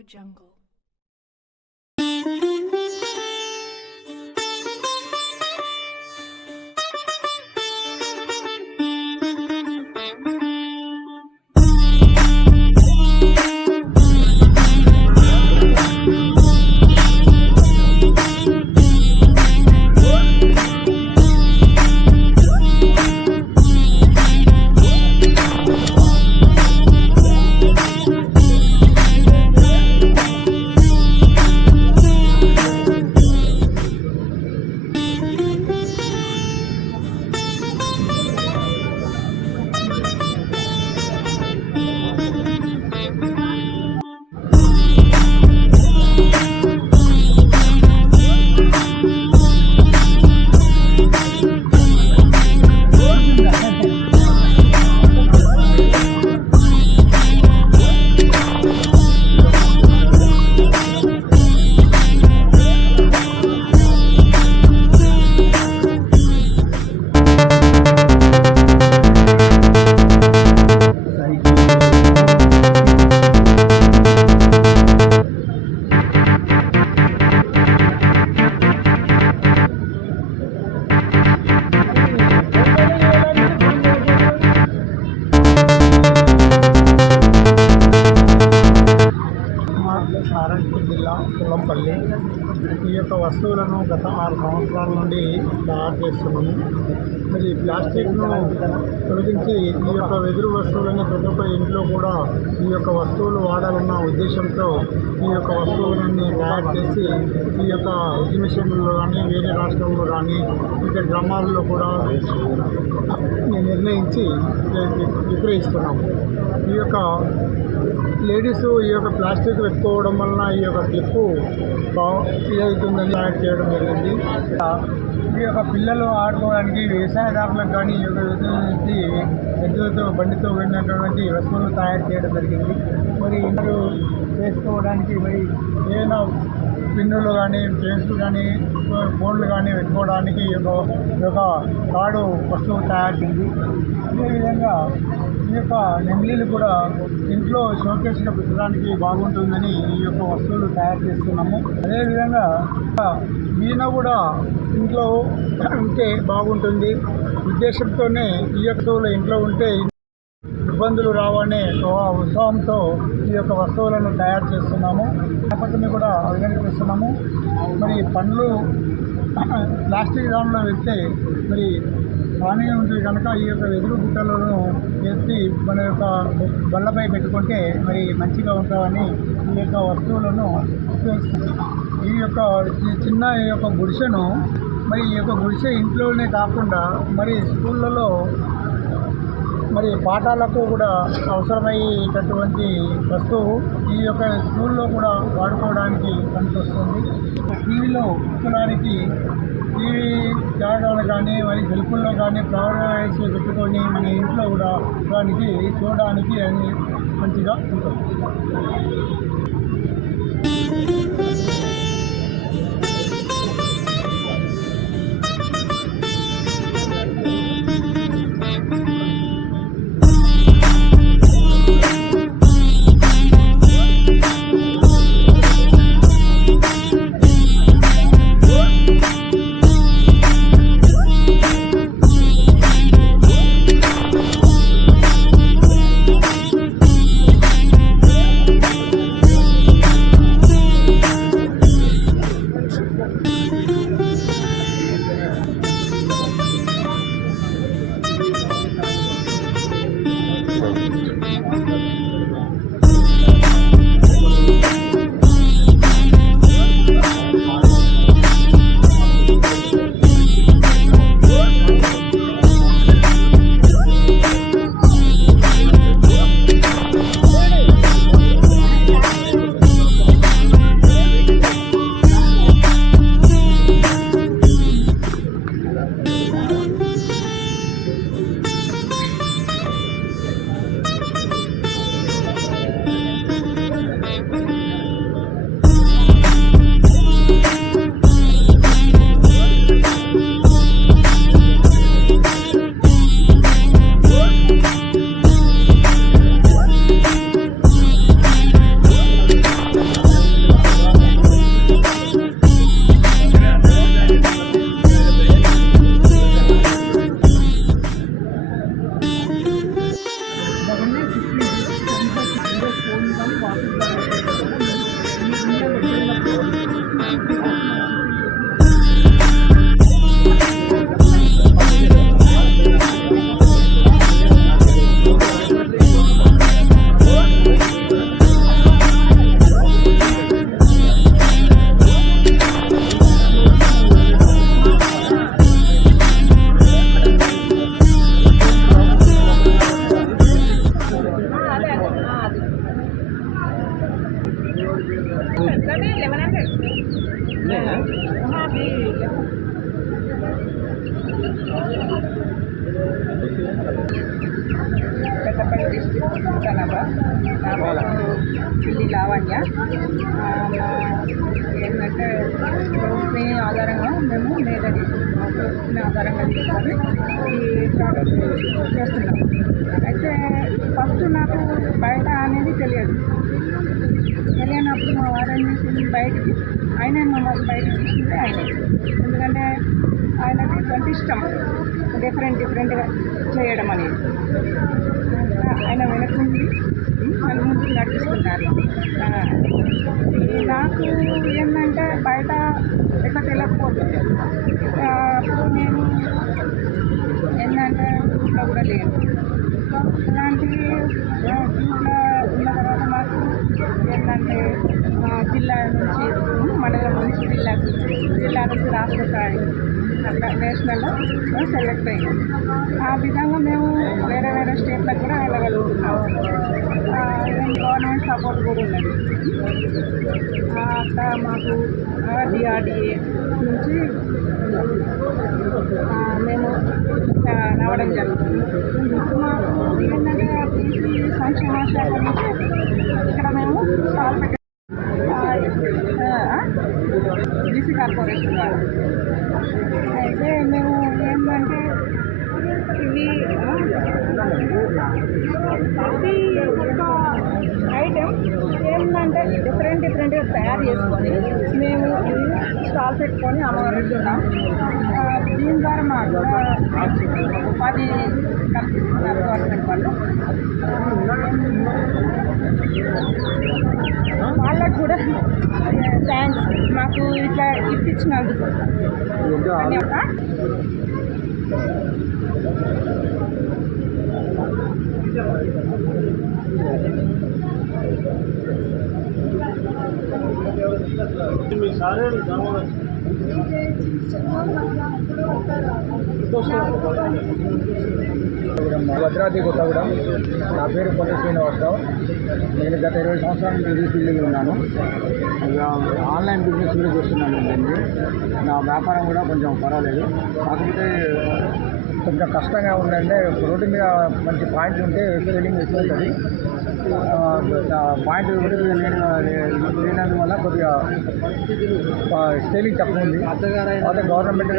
AudioJungle. Narayanpet జిల్లా పుల్లంపల్లి ఈ యొక్క వస్తువులను గత 6 సంవత్సరాల నుండి తయారు చేస్తున్నాము. మరి ప్లాస్టిక్ను తొలగించి ఈ యొక్క వెదురు వస్తువులను ప్రతి ఒక్క ఇంట్లో కూడా ఈ యొక్క వస్తువులు వాడాలన్న ఉద్దేశంతో ఈ యొక్క వస్తువులన్నీ తయారు చేసి ఈ యొక్క ఎగ్జిబిషన్లో కానీ వేరే రాష్ట్రంలో కానీ ఇంకా గ్రామాల్లో కూడా నిర్ణయించి విక్రయిస్తున్నాము. ఈ యొక్క లేడీస్ ఈ యొక్క ప్లాస్టిక్ పెట్టుకోవడం వలన ఈ యొక్క క్లిప్పు ఇదవుతుందని యాడ్ చేయడం జరిగింది. ఈ యొక్క పిల్లలు ఆడుకోవడానికి వ్యవసాయదారులకు కానీ ఈ యొక్క ఎద్దులతో బండితో వెళ్ళినటువంటి వస్తువులు తయారు చేయడం జరిగింది. మరి ఇందరూ వేసుకోవడానికి మరి ఏదైనా పిన్నులు కానీ పెన్సులు కానీ ఫోన్లు కానీ పెట్టుకోవడానికి ఈ యొక్క తాడు వస్తువు తయారు చేసింది. అదేవిధంగా ఈ యొక్క నెమ్లీలు కూడా ఇంట్లో షోకేస్గా పెట్టడానికి బాగుంటుందని ఈ యొక్క వస్తువులు తయారు చేస్తున్నాము. అదేవిధంగా వీణ కూడా ఇంట్లో ఉంటే బాగుంటుంది ఉద్దేశంతోనే ఈ యొక్క వస్తువులు ఇంట్లో ఉంటే ఇబ్బందులు రావనే ఉత్సాహంతో ఈ యొక్క వస్తువులను తయారు చేస్తున్నాము. గణపతిని కూడా అలంకరిస్తున్నాము. మరి పండ్లు ప్లాస్టిక్ దానిలో వెళ్తే మరి హానిగా ఉంటుంది కనుక ఈ యొక్క వెదురు బుట్టలను ఎత్తి మన యొక్క బల్లపై పెట్టుకుంటే మరి మంచిగా ఉంటుందని ఈ యొక్క వస్తువులను ఈ యొక్క చిన్న ఈ యొక్క గుడిసెను మరి ఈ యొక్క గుడిసె ఇంట్లోనే కాకుండా మరి స్కూళ్ళలో మరి పాఠాలకు కూడా అవసరమయ్యేటటువంటి వస్తువు ఈ యొక్క స్కూల్లో కూడా వాడుకోవడానికి పనికొస్తుంది. టీవీలో చూడడానికి టీవీ జాగాలు కానీ మరి సెల్ఫుల్లో కానీ వేసి పెట్టుకొని మన ఇంట్లో కూడా దానికి చూడడానికి అది మంచిగా ఉంటుంది. పెద్దపల్లి డిస్ట్రిక్ట్ హుస్నాబాద్. నా పేరు పిల్లి లావణ్య. ఏంటంటే గ్రూప్ని ఆధారంగా మేము మేధని గ్రూప్ని ఆధారంగా తీసుకొని ఈ ప్రోడక్ట్ చేస్తున్నాం. అయితే ఫస్ట్ నాకు బయట అనేది తెలియనప్పుడు మా వారు ఏం చేసింది, బయటికి ఆయనే మమ్మల్ని బయటకు తీసుకుంటే ఎందుకంటే ఆయనకి ఇటువంటి ఇష్టం డిఫరెంట్గా చేయడం అనేది. ఆయన వెనకుండి నన్ను ముందుకు నడిపిస్తున్నారు. నాకు ఏంటంటే బయట ఎట్లా తెలియకపోతుంది. అప్పుడు నేను ఏంటంటే ఇంట్లో కూడా లేదు. అలాంటివి ఇంట్లో ఉన్న తర్వాత మాకు ఏంటంటే జిల్లా నుంచి మండలం నుంచి జిల్లా నుంచి రాష్ట్ర స్థాయి అట్లా నేషనల్లో సెలెక్ట్ అయ్యాం. ఆ విధంగా మేము వేరే స్టేట్లకు కూడా వెళ్ళగలుగుతున్నాము. గవర్నమెంట్ సపోర్ట్ కూడా ఉన్నది. అట్లా మాకు డిఆర్డిఏ నుంచి మేము రావడం జరుగుతుంది. మాకు ఏంటంటే బీసీ సంక్షేమ శాఖ నుంచి ఇక్కడ మేము స్టాల్ పెట్టాము. బీసీ కార్పొరేషన్ ద్వారా అయితే మేము ఏంటంటే ఇవి ప్రతి ఒక్క ఐటెం ఏంటంటే డిఫరెంట్గా తయారు చేసుకొని మేము స్టాల్ పెట్టుకొని అమ్మగలుగుతున్నాం. దీని ద్వారా మాకు కూడా ఉపాధి కల్పిస్తున్నారు గవర్నమెంట్ వాళ్ళు. వాళ్ళకు కూడా థ్యాంక్స్ మాకు ఇట్లా ఇప్పించినందుకు. భద్రాద్రి కొత్తగూడెం. నా పేరు పొట్టి శ్రీనివాసరావు. నేను గత 20 సంవత్సరాల నుంచి ఫీల్డ్లో ఉన్నాను. ఆన్లైన్ బిజినెస్ కూడా చేస్తున్నాను. నేను నా వ్యాపారం కూడా కొంచెం పర్వాలేదు. కాకపోతే కొంచెం కష్టంగా ఉందంటే రోడ్డు మీద మంచి పాయింట్ ఉంటే సెల్లింగ్ ఎక్కువ ఉంటుంది. పాయింట్ లేనందువల్ల కొద్దిగా సెల్లింగ్ తక్కువ ఉంది. అయితే గవర్నమెంట్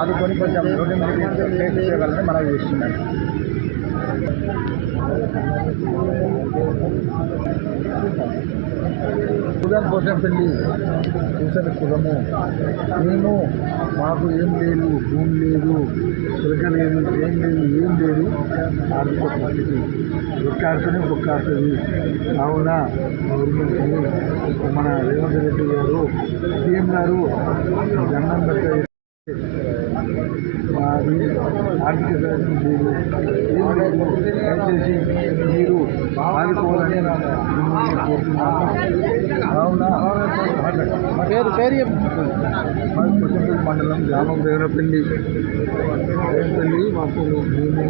ఆదుకొని కొంచెం రోడ్డు మీద ప్లేస్ చేయగలని మనం చేస్తున్నాం. కులం కోసం పెళ్ళి చూసిన కులము. మేము మాకు ఏం లేదు, భూమి లేదు, సురక లేదు, ఏం లేదు. ఆర్థిక పరిస్థితి ఒక్కాడుతుంది. కావున గవర్నమెంట్ని మన రేవంత్ రెడ్డి గారు సీఎం గారు దండం పెట్టారు. మాది ఆర్థిక సహాయం లేదు, ఏం లేదు. దయచేసి మీరు ఆదుకోవాలని కోరుతున్నాను. కావున మా పేరు మాది కొత్తపల్లి మండలం గ్రామం రేవనపల్లి. మాకు భూమి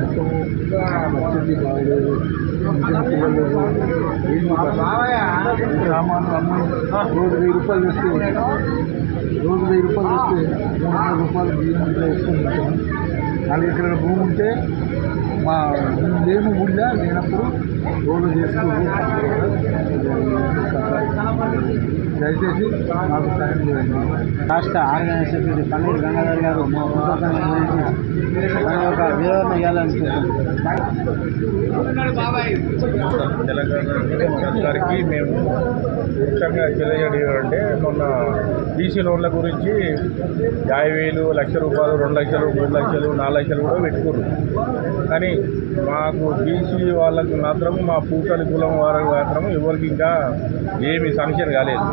మొత్తం పరిస్థితి బాగలేదు. పిల్లలు సామాన్లు అమ్మి రోజు 1000 రూపాయలు తెస్తే 300 రూపాయలు బియ్యం ఇట్లా వేసుకుంటాం. 4 ఎకరాల భూమి ఉంటే మా లేము ఊళ్ళో లేనప్పుడు రోజు చేసుకుంటూ దయచేసి మాకు సాయం చేయండి. రాష్ట్ర ఆర్గనైజేషన్ పన్నీర్ గంగాధర్ గారు మా పుస్తకాన్ని గురించి ఒక వివరణ ఇవ్వాలనుకుంటున్నాం. తెలంగాణ గారికి మేము ముఖ్యంగా తెలియజేయాలంటే మొన్న బీసీ లోన్ల గురించి 50,000, 1,00,000 రూపాయలు, 2 లక్షలు, 3 లక్షలు, 4 లక్షలు కూడా పెట్టుకున్నారు. కానీ మాకు బీసీ వాళ్ళకి మాత్రం మా పూటలి కులం వారికి మాత్రం ఎవరికి ఇంకా ఏమి శాంక్షన్ కాలేదు.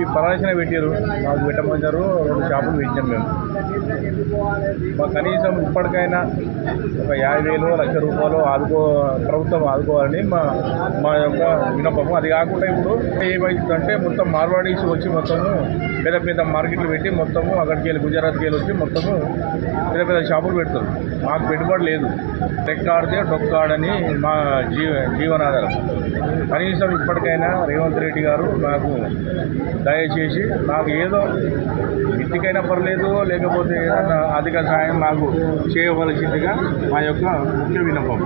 ఈ ప్రదర్శన పెట్టారు, మాకు పెట్టమన్నారు. 2 షాపులు పెట్టాం మేము. మాకు కనీసం ఇప్పటికైనా ఒక 50,000, 1,00,000 రూపాయలు ప్రభుత్వం ఆదుకోవాలని మా యొక్క విన్నపము. అది కాకుండా ఇప్పుడు ఏమైందంటే మొత్తం మార్వాడీస్ వచ్చి మొత్తము పెద్ద పెద్ద మార్కెట్లు పెట్టి మొత్తము అక్కడికి వెళ్ళి గుజరాత్కి వెళ్ళి వచ్చి మొత్తము పెద్ద పెద్ద షాపులు పెడతారు. మాకు పెట్టుబడి లేదు. టెక్కాడితే డొక్కాడని మా జీవనాధారం. కనీసం ఇప్పటికైనా రేవంత్ రెడ్డి గారు మాకు దయచేసి మాకు ఏదో ఇంటికైనా పర్లేదు, లేకపోతే ఏదైనా అధిక సహాయం మాకు చేయవలసిందిగా మా యొక్క ముఖ్య విన్నపం.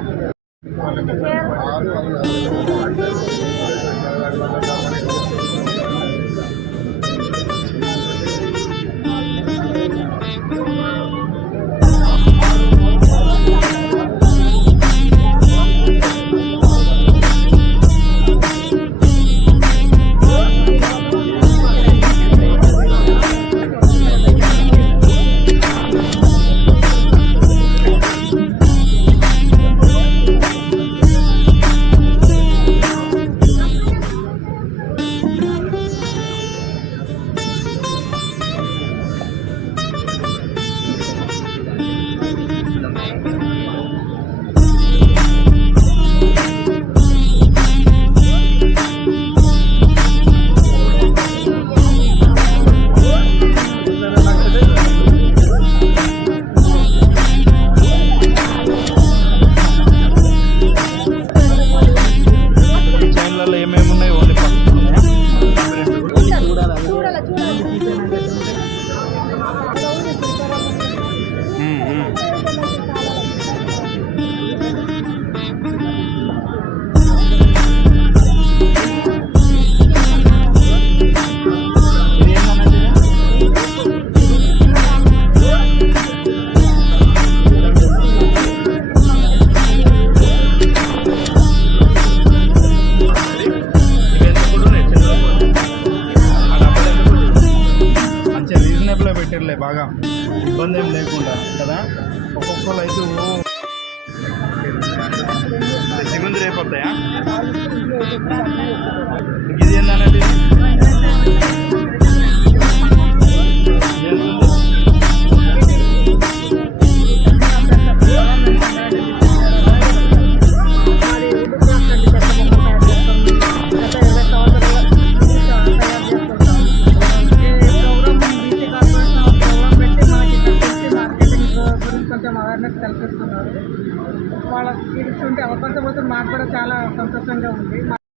పెట్టర్లే బాగా ఇబ్బంది ఏం లేకుండా కదా. ఒక్కొక్కరు అయితే సిమెంట్ రేపు వస్తాయా? ఇది ఏంటంటే కొంచెం అవేర్నెస్ కల్పిస్తున్నారు. వాళ్ళకి ఇస్తుంటే అవకాశం మాకు కూడా చాలా సంతోషంగా ఉంది.